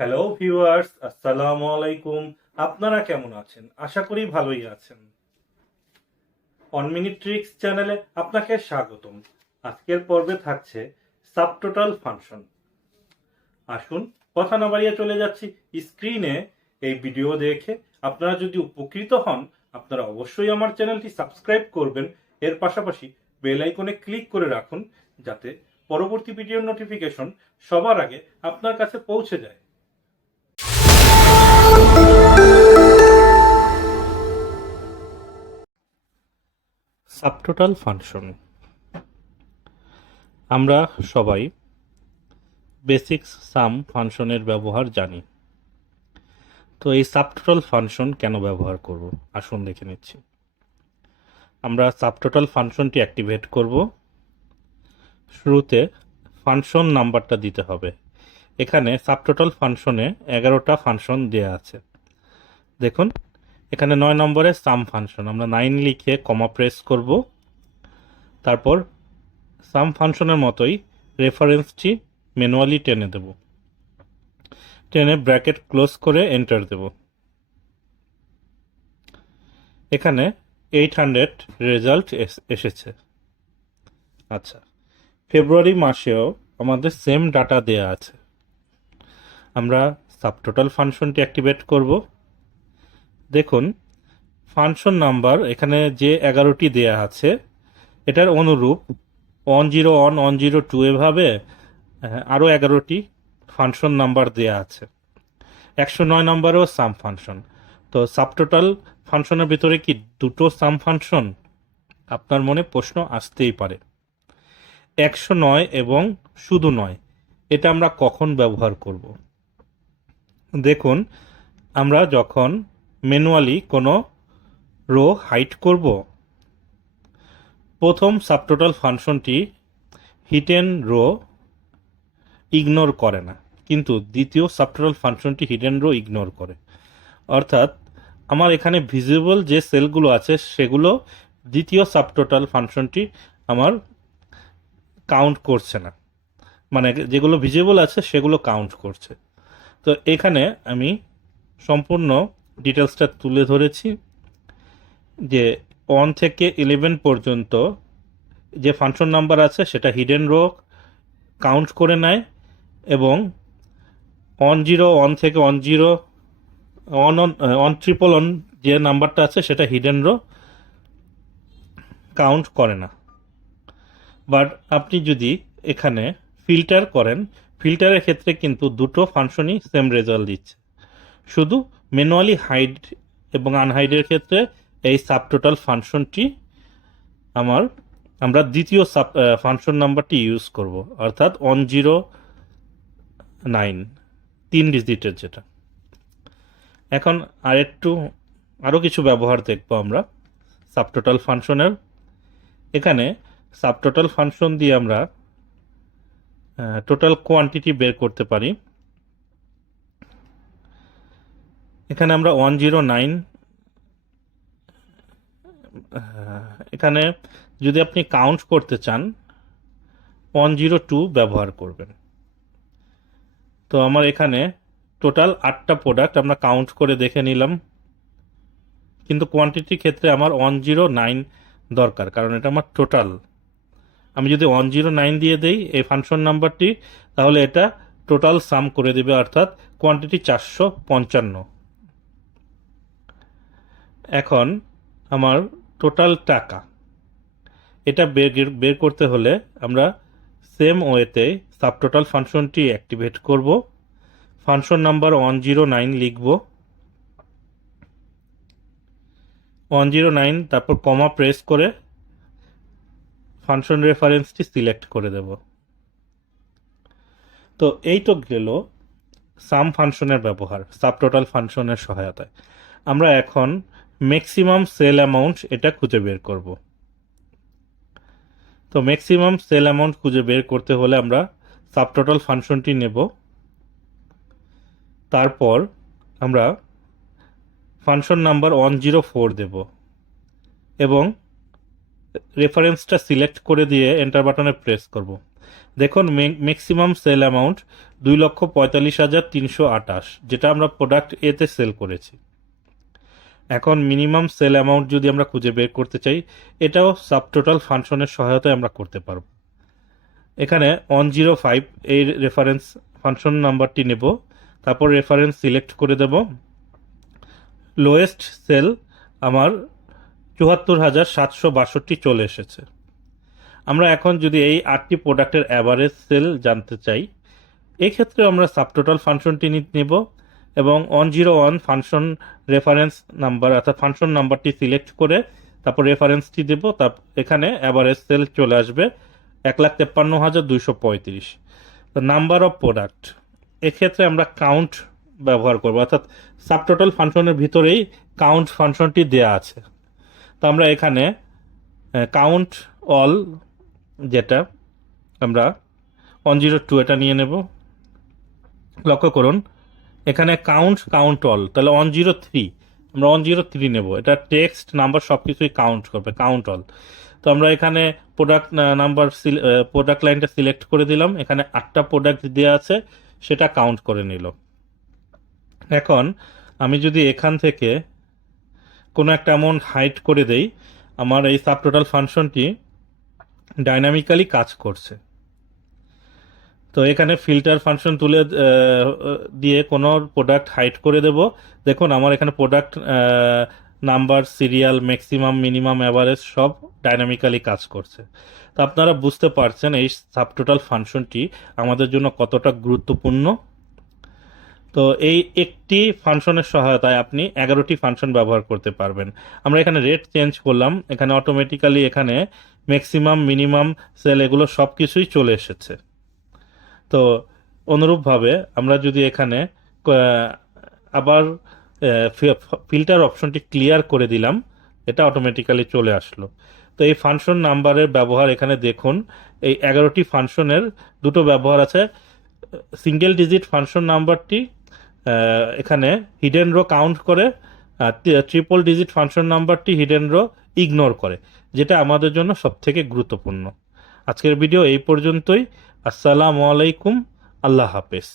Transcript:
Hello viewers, আসসালামু আলাইকুম। আপনারা কেমন আছেন? আশা করি ভালোই আছেন। অন মিনিট ট্রিক্স চ্যানেলে আপনাকে স্বাগতম। আজকের পর্বে থাকছে সাবটোটাল ফাংশন। আসুন কথা না বাড়িয়ে চলে যাচ্ছি স্ক্রিনে। এই ভিডিও দেখে আপনারা যদি উপকৃত হন, আপনারা অবশ্যই আমার চ্যানেলটি সাবস্ক্রাইব করবেন। এর পাশাপাশি বেল আইকনে ক্লিক করে রাখুন, যাতে পরবর্তী ভিডিওর নোটিফিকেশন সবার আগে আপনার কাছে পৌঁছে যায়। সাবটোটাল ফাংশন আমরা সবাই বেসিক্স সাম ফাংশনের ব্যবহার জানি। তো এই সাবটোটাল ফাংশন কেন ব্যবহার করব আসুন দেখে নিচ্ছি। আমরা সাবটোটাল ফাংশনটি অ্যাক্টিভেট করব। শুরুতে ফাংশন নাম্বারটা দিতে হবে। এখানে সাবটোটাল ফাংশনে 11টা ফাংশন দেয়া আছে। দেখুন এখানে 9 নম্বরে সাম ফাংশন, আমরা 9 লিখে কমা প্রেস করব। তারপর সাম ফাংশনের মতোই রেফারেন্সটি ম্যানুয়ালি টেনে দেব। টেনে ব্র্যাকেট ক্লোজ করে এন্টার দেব। এখানে 800 রেজাল্ট এসেছে। আচ্ছা, ফেব্রুয়ারি মাসেও আমাদের সেম ডাটা দেয়া আছে। আমরা সাবটোটাল ফাংশনটি অ্যাক্টিভেট করব। দেখুন ফাংশন নাম্বার এখানে যে 11টি দেয়া আছে এটার অনুরূপ 101 102 এভাবে আরও 11টি ফাংশন নাম্বার দেয়া আছে। 109 নম্বরেও সাম ফাংশন। তো সাবটোটাল ফাংশনের ভিতরে কি দুটো সাম ফাংশন? আপনার মনে প্রশ্ন আসতেই পারে। 109 এবং শুধু নয়, এটা আমরা কখন ব্যবহার করব? দেখুন আমরা যখন ম্যানুয়ালি কোনো রো হাইড করব, প্রথম সাবটোটাল ফাংশনটি হিডেন রো ইগনোর করে না, কিন্তু দ্বিতীয় সাবটোটাল ফাংশনটি হিডেন রো ইগনোর করে। অর্থাৎ আমার এখানে ভিজিবল যে সেলগুলো আছে সেগুলো দ্বিতীয় সাবটোটাল ফাংশনটি আমার কাউন্ট করছে না, মানে যেগুলো ভিজিবল আছে সেগুলো কাউন্ট করছে। তো এখানে আমি সম্পূর্ণ ডিটেলসটা তুলে ধরেছি যে 1 থেকে 11 পর্যন্ত যে ফাংশন নাম্বার আছে সেটা হিডেন রো কাউন্ট করে নেয়, এবং 101 থেকে 111 যে নাম্বারটা আছে সেটা হিডেন রো কাউন্ট করে না। বাট আপনি যদি এখানে ফিল্টার করেন, ফিল্টারের ক্ষেত্রে কিন্তু দুটো ফাংশনই সেম রেজাল্ট দিচ্ছে। শুধু ম্যানুয়ালি হাইড এবং আনহাইডের ক্ষেত্রে এই সাবটোটাল ফাংশনটি আমরা দ্বিতীয় ফাংশন নাম্বারটি ইউজ করব, অর্থাৎ 109 3 ডিজিটের যেটা। এখন আরও কিছু ব্যবহার দেখব আমরা সাবটোটাল ফাংশনের। এখানে সাবটোটাল ফাংশন দিয়ে আমরা টোটাল কোয়ান্টিটি বের করতে পারি। এখানে আমরা 109 এখানে যদি আপনি কাউন্ট করতে চান 102 ব্যবহার করবেন। তো আমার এখানে টোটাল 8টা প্রোডাক্ট আমরা কাউন্ট করে দেখে নিলাম, কিন্তু কোয়ান্টিটির ক্ষেত্রে আমার 109 দরকার, কারণ এটা আমার টোটাল। আমি যদি 109 দিয়ে দেই এই ফাংশন নাম্বারটি, তাহলে এটা টোটাল সাম করে দেবে, অর্থাৎ কোয়ান্টিটি 455। এখন আমার টোটাল টাকা এটা বের করতে হলে আমরা সেম ওয়েতে সাবটোটাল ফাংশনটি অ্যাক্টিভেট করব। ফাংশন নাম্বার 109 লিখব, 109 তারপর কমা প্রেস করে ফাংশন রেফারেন্সটি সিলেক্ট করে দেব। তো এই তো গেল সাম ফাংশনের ব্যবহার সাবটোটাল ফাংশনের সহায়তায়। আমরা এখন ম্যাক্সিমাম সেল অ্যামাউন্ট এটা খুঁজে বের করব। তো ম্যাক্সিমাম সেল অ্যামাউন্ট খুঁজে বের করতে হলে আমরা সাবটোটাল ফাংশনটি নেব। তারপর আমরা ফাংশন নাম্বার 104 দেব এবং রেফারেন্সটা সিলেক্ট করে দিয়ে এন্টার বাটনে প্রেস করব। দেখুন ম্যাক্সিমাম সেল অ্যামাউন্ট 2,45,328, যেটা আমরা প্রোডাক্ট এতে সেল করেছি। এখন মিনিমাম সেল অ্যামাউন্ট যদি আমরা খুঁজে বের করতে চাই, এটাও সাবটোটাল ফাংশনের সহায়তায় আমরা করতে পারব। এখানে 105 এই রেফারেন্স ফাংশন নাম্বারটি নেব, তারপর রেফারেন্স সিলেক্ট করে দেব। লোয়েস্ট সেল আমার 74,762 চলে এসেছে। আমরা এখন যদি এই 8টি প্রোডাক্টের অ্যাভারেজ সেল জানতে চাই, এক্ষেত্রে আমরা সাবটোটাল ফাংশনটি নেব এবং 101 ফাংশন রেফারেন্স নাম্বার অর্থাৎ ফাংশন নাম্বারটি সিলেক্ট করে তারপর রেফারেন্সটি দেব। এখানে অ্যাভারেজ সেল চলে আসবে 1,53,235। নাম্বার অফ প্রোডাক্ট, এক্ষেত্রে আমরা কাউন্ট ব্যবহার করব, অর্থাৎ সাবটোটাল ফাংশনের ভিতরেই কাউন্ট ফাংশনটি দেয়া আছে। তো আমরা এখানে কাউন্ট অল, যেটা আমরা 102 এটা নিয়ে নেব। লক্ষ্য করুন এখানে কাউন্ট অল, তাহলে 103, আমরা 103 নেব। এটা টেক্সট নাম্বার সব কিছুই কাউন্ট করবে, কাউন্ট অল। তো আমরা এখানে প্রোডাক্ট নাম্বার প্রোডাক্ট লাইনটা সিলেক্ট করে দিলাম। এখানে 8টা প্রোডাক্ট দেওয়া আছে, সেটা কাউন্ট করে নিল। এখন আমি যদি এখান থেকে কোনো একটা অ্যামাউন্ট হাইড করে দেই, আমার এই সাবটোটাল ফাংশনটি ডাইনামিক্যালি কাজ করছে। তো এখানে ফিল্টার ফাংশন তুলে দিয়ে কোনো প্রোডাক্ট হাইড করে দেব। দেখুন আমার এখানে product number, serial, maximum, minimum, average সব ডাইনামিক্যালি কাজ করছে। তো আপনারা বুঝতে পারছেন এই সাবটোটাল ফাংশনটি আমাদের জন্য কতটা গুরুত্বপূর্ণ। তো এই একটি ফাংশনের সহায়তায় আপনি 11টি ফাংশন ব্যবহার করতে পারবেন। আমরা এখানে রেট চেঞ্জ করলাম, এখানে অটোমেটিক্যালি এখানে ম্যাক্সিমাম, মিনিমাম সেল এগুলো সব কিছুই চলে এসেছে। তো অনুরূপভাবে আমরা যদি এখানে আবার ফিল্টার অপশনটি ক্লিয়ার করে দিলাম, এটা অটোমেটিক্যালি চলে আসলো। তো এই ফাংশন নাম্বারের ব্যবহার এখানে দেখুন, এই 11টি ফাংশনের দুটো ব্যবহার আছে। সিঙ্গেল ডিজিট ফাংশন নাম্বারটি এখানে হিডেন রো কাউন্ট করে, ট্রিপল ডিজিট ফাংশন নাম্বারটি হিডেন রো ইগনোর করে, যেটা আমাদের জন্য সবথেকে গুরুত্বপূর্ণ। আজকের ভিডিও এই পর্যন্তই। আসসালামু আলাইকুম, আল্লাহ হাফেজ।